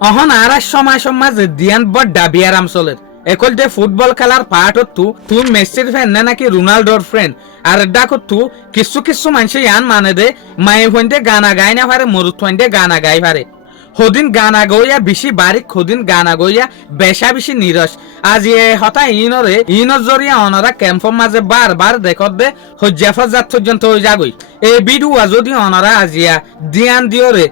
অহন আর সময় সমাজে দিয়ান বড় ডাবি আরাম চলের একল যে ফুটবল খেলার পার্ট তুই মেসির ফ্যান না নাকি রোনাল্ডোর ফ্রেন্ড আর ডাকো তু কিছু কিছু মানুষ ইয়ান মানে দে মায়ে হইতে গানা গাই না পারে মরুত হইতে গানা গাই পারে হদিন গানা গইয়া বেশি বারিক হদিন গানা গইয়া বেশা বেশি নিরস আজ এ হতা ইনর জরিয়া অনরা ক্যাম্পর মাঝে বারবার দেখত দে হজ্জাফর জাত পর্যন্ত হয়ে যাগই এই বিডুয়া যদি অনরা আজিয়া দিয়ান দিওরে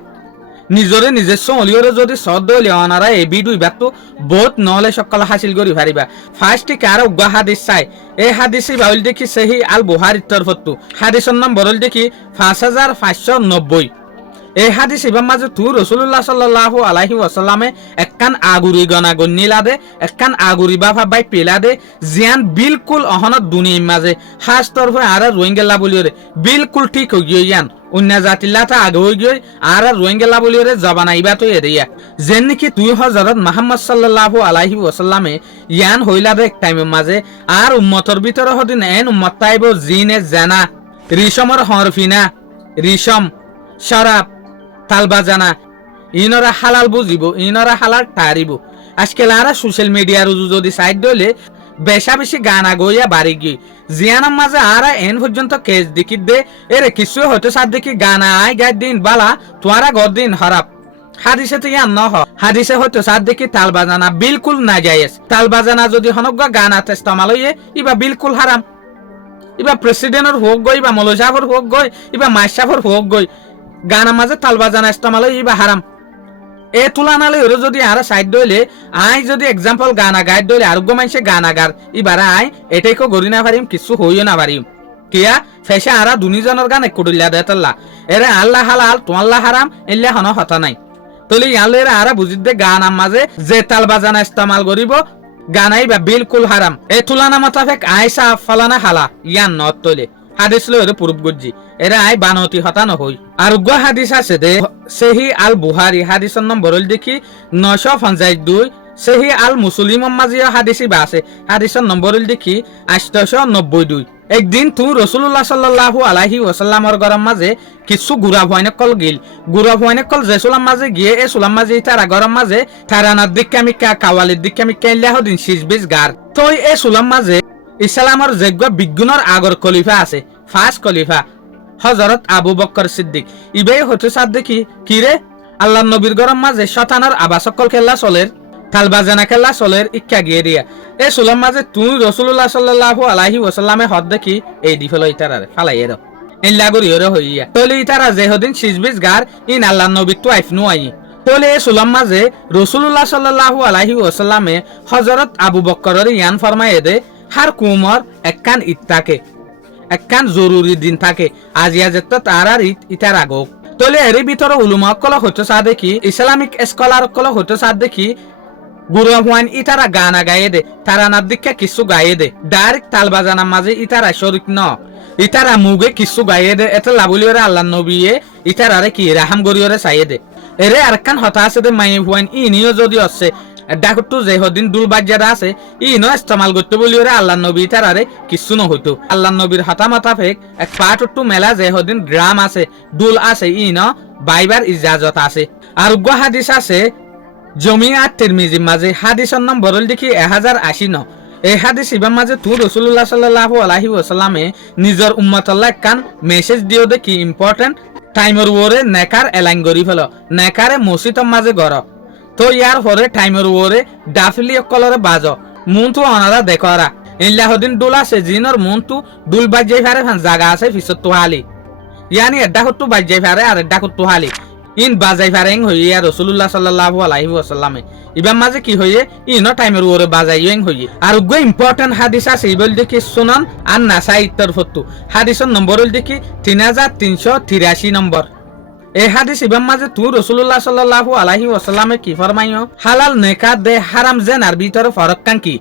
নিজরে নিজস্ব অলিওরে যদি সদ্য হলে অনারা এই বিডুই ব্যাপ্ত বহুত নহলে সকল হাসিল করি পারিবা ফার্স্ট কার উগা হাদিস চাই এই হাদিসি বাউল দেখি সেহি আল বুহারির তরফতু হাদিসের নম্বর হল দেখি 5590 এই হাদিস ইবাম মাঝে তু রাসূলুল্লাহ সাল্লাল্লাহু আলাইহি ওয়াসাল্লামে একখান আগুরি গনা গন্নিলা দে একখান আগুরি বাফা বাই পেলা দে জিয়ান বিলকুল অহনত দুনিয়ার মাঝে হাস তরফে আর রোহিঙ্গা বলিওরে বিলকুল ঠিক হই গিয়ান অন্য জাতিল্লাটা আগে হয়ে গিয়ে আর রোহিঙ্গা বলিওরে জবান আইবা তো এরিয়া যেন নাকি তুই হজরত মুহাম্মদ সাল্লাল্লাহু আলাইহি ওয়াসাল্লামে ইয়ান হইলা দে এক টাইমের মাঝে আর উম্মতর ভিতরে হদিন এন উম্মত তাইব জিনে জানা রিশমর হরফিনা রিশম শরাব তালবাজানা ইনরা হালাল বুঝিব ইনরা হালাল টারিব আজকাল আর সোশ্যাল মিডিয়ার যদি সাইড দলে বেশা বেশি গানা গইয়া বাড়ি গিয়ে জিয়ানার মাঝে আর এন পর্যন্ত কেস দেখি দে এরে কিছু হয়তো সাত দেখি গানা আই গাই দিন বালা তোয়ারা গদ দিন হরাপ হাদিসে তো ইয়ান নহ হাদিসে হয়তো সাত দেখি তাল বাজানা বিলকুল না যাইস তাল বাজানা যদি হনক গানা তেস্তমাল হইয়ে ইবা বিলকুল হারাম ইবা প্রেসিডেন্টর হোক গই বা মৌলসাফর হোক গই ইবা মাইসাফর হোক গই গানা মাঝে তাল বাজানা ইস্তেমাল ইবা হারাম এ তুলনালে ওরে যদি আর সাইড দইলে আই যদি এক্সাম্পল গানা গাইড দইলে আরোগ্য মানুষে গানা গার ইবার আই এটাই কো গরি না পারিম কিছু হইও না পারিম কিয়া ফেসে আরা দুনিজনের গান কুড়িলা দেতল্লা এরে আল্লাহ হালাল তো আল্লাহ হারাম এল্লা হন হতা নাই তলি ইয়ালে আরা বুঝিত দে গানা মাঝে যে তাল বাজানা ইস্তেমাল করিব গানাই বা বিলকুল হারাম এ তুলনা মোতাবেক আয়সা ফলানা হালা ইয়ান নত তলে হাদিস লরে প্রুফ গজি এরা আই বানতি হতা নহই আর উগ্র হাদিস আছে দে সেহি আল বুহারি হাদিসের নম্বর হল দেখি 952 সেহি আল মুসলিম মাজিয়া হাদিসি বা আছে হাদিসের নম্বর হল দেখি 892 একদিন তু রাসূলুল্লাহ সাল্লাল্লাহু আলাইহি ওয়াসাল্লামর গরম মাঝে কিছু গুড়া ভয়নে কল গিল গুড়া ভয়নে কল যে সুলাম মাঝে গিয়ে এ সুলাম মাঝে তারা গরম মাঝে তারানার দিকে মিকা কাওয়ালির দিকে মিকা ইল্লাহ দিন 20 গার তো এ সুলাম মাঝে ইসলামর যোগ্য বিজ্ঞানের আগর খলিফা আছে ফার্স্ট খলিফা হযরত আবু বকর সিদ্দিক ইবাই হতে সাদ দেখি কিরে আল্লাহর নবীর গরম মাঝে শতানার আবাসকল খেলা চলের তালবাজানা খেলা চলের ইচ্ছা গিয়ে দিয়া এ সুলাম মাঝে তুই রাসূলুল্লাহ সাল্লাল্লাহু আলাইহি ওয়াসাল্লামে হদ দেখি এই দিফল ইতারারে ফালাই এর ইল্লা গরি ওরে হইয়া তলে ইতারা যে হদিন 20 গার ইন আল্লাহর নবী তো আইফ নুয়াই তলে এ সুলাম মাঝে রাসূলুল্লাহ সাল্লাল্লাহু আলাইহি ওয়াসাল্লামে হযরত আবু বকরের ইয়ান ফরমায়ে দে হার কুমর একখান ঈদ থাকে একখান জরুরি দিন থাকে আজিয়া যেত তারার ঈদ ইতার আগক তলে এর ভিতরে উলুমা কল হতে চা দেখি ইসলামিক স্কলার কল হতে চা দেখি গুরু হুয়ান ইতারা গানা গায়ে দে তারা নার দিকে কিছু গায়ে দে ডাইরেক্ট তাল বাজানার মাঝে ইতারা শরিক ন ইতারা মুগে কিছু গায়ে দে এত লাবুলিওরে আল্লাহ নবীয়ে ইতারারে কি রাহাম গরিওরে চাইয়ে দে এরে আরেকখান হতা আছে দে মাই হুয়ান ইনিও যদি আছে ডাকটু যে হদিন দুল বাজ্জাদা আছে ই ন ইস্তেমাল করতে বলিওরে আল্লাহ নবী তারারে কিছু ন হইতো আল্লাহ নবীর হতা মাতাফেক এক পাটটু মেলা যে হদিন ড্রাম আছে দুল আছে ই ন বাইবার ইজাজত আছে আর উগ্র হাদিস আছে জমিয়া তিরমিজি মাঝে হাদিসের নম্বর হল দেখি 1080 ন এই হাদিস ইবাম মাঝে তু রাসূলুল্লাহ সাল্লাল্লাহু আলাইহি ওয়াসাল্লামে নিজের উম্মতল্লাহ কান মেসেজ দিও দে কি ইম্পর্টেন্ট টাইমের ওরে নেকার এলাইন করি ফেলো নেকারে মসজিদের মাঝে গর তো ইয়ার পরে টাইমের ওরে ডাফলি কলরে বাজ মুনতু অনারা দেখরা ইল্লাহদিন দুল আছে জিনর মুনতু দুল বাজ্জাই ফারে জায়গা আছে ফিসত তোহালি ইয়ানি এডা হতু বাজ্জাই ফারে আর এডা হতু হালি ইন বাজাই ফারেং হইয়া রাসূলুল্লাহ সাল্লাল্লাহু আলাইহি ওয়াসাল্লামে ইবাম মাঝে কি হইয়ে ইনো টাইমের ওরে বাজাইং হইয়ে আর গো ইম্পর্টেন্ট হাদিস আছে ইবল দেখি সুনান আর নাসাই তরফতু হাদিসের নম্বর হল দেখি 3383 নম্বর এই হাদিস ইবাম মাঝে তু রাসূলুল্লাহ সাল্লাল্লাহু আলাইহি ওয়াসাল্লামে কি ফরমাইও হালাল নেকা দে হারাম জেনার ভিতরে ফরক কান কি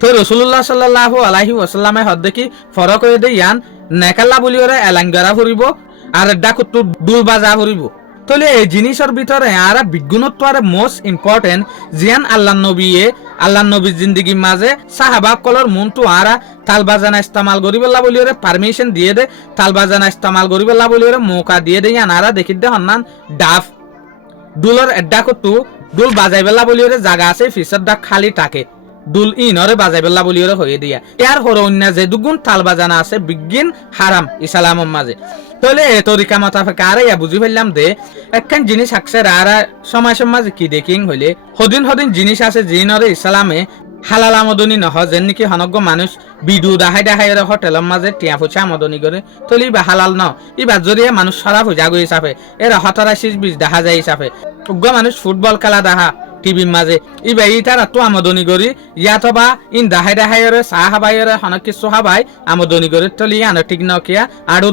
তো রাসূলুল্লাহ সাল্লাল্লাহু আলাইহি ওয়াসাল্লামে হদ দেখি ফরক হয়ে দে ইয়ান নেকাল্লা বলিওরে এলাঙ্গারা ফুরিব আর ডাকুতু দুল বাজা ফুরিব তলে এই জিনিসের ভিতরে আর বিজ্ঞানত্ব আর মোস্ট ইম্পর্টেন্ট জিয়ান আল্লাহ নবীর জিন্দগি মাঝে সাহাবা কলর মনটু আর তাল বাজানা ইস্তেমাল করিবল্লা বলিওরে পারমিশন দিয়ে দে তাল বাজানা ইস্তেমাল করিবল্লা বলিওরে মৌকা দিয়ে দে ইয়ান আর দেখি দে হন্নান ডাফ দুলর এড্ডা কতু দুল বাজাই বেলা বলিওরে জায়গা আছে ফিসর ডাক খালি থাকে দুল ইনরে বাজাই বেলা বলিওরে হয়ে দিয়া ইয়ার হর অন্য যে দুগুণ তাল বাজানা আছে বিজ্ঞান হারাম ইসলামের মাঝে তাহলে এ তরিকা মোতাবেক আর ইয়া বুঝি ফেললাম দে একখান জিনিস আকছে আর সমাজের মাঝে কি দেখিং হইলে হদিন হদিন জিনিস আছে জিনরে ইসলামে হালাল আমদনি নহ যেন নাকি হনজ্ঞ মানুষ বিডু দাহাই দাহাই হোটেলের মাঝে টিয়া ফুচা আমদনি করে তলি বা হালাল ন ইবার জরিয়ে মানুষ সরা ফুজা গই হিসাবে এরা 17-20 দেখা যায় হিসাবে উগ্র মানুষ ফুটবল খেলা দেখা টিভির মাঝে ইবা ইটার তো আমদনি করি ইয়াতো বা ইন দাহাই দাহাই চাহ হাবাই হনক কিছু হাবাই আমদনি করে তলি আনো ঠিক ন কিয়া আরো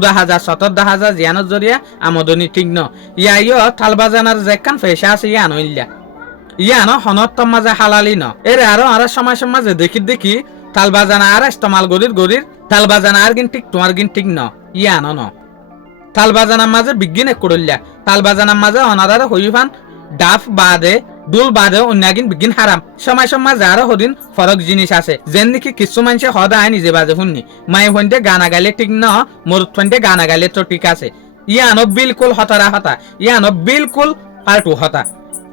17,000 জিয়ানোর জরিয়া আমদনি ঠিক ন ইয়া ইয় থাল বাজানার যেখান ফেসা আছে ইয়া আনো ইল্লা ইয়ানো হনত্তম মাঝে হালালি ন এর আরো সময় মাঝে দেখি তাল বাজানা আর ইস্তেমাল গরির তাল বাজানা আর গিন ঠিক তোমার গিন ঠিক ন ইয়ানো ন তাল বাজানার মাঝে বিজ্ঞান এক করল্যা তাল বাজানার মাঝে অনারার হইফান ডাফ বাদে দুল বাদে অন্যাগিন বিজ্ঞান হারাম সময় মাঝে আরো হদিন ফরক জিনিস আছে যেন নাকি কিছু মানুষে হদায় নিজে বাজে শুননি মাই ফোনতে গানা গাইলে ঠিক ন মরুত ফোনতে গানা গাইলে তো ঠিক আছে ইয়ানো বিলকুল হতারা হতা ইয়ানো বিলকুল পাল্টু হতা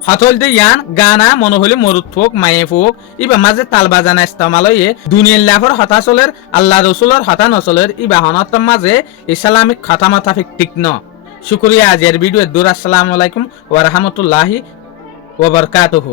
হতল দে ইয়ান গানা মনে হলে মরুত ফোক মায়ে ফোক ইবা মাঝে তাল বাজানা ইস্তেমাল হয়ে দুনিয়ার লাফর হতা চলের আল্লাহ রসুলের হতা নচলের ইবা হনতম মাঝে ইসলামিক কথা মাতাফিক ঠিক ন শুক্রিয়া আজের ভিডিও দূর আসসালামু আলাইকুম ওয়া রাহমাতুল্লাহি ওয়া বারাকাতুহু।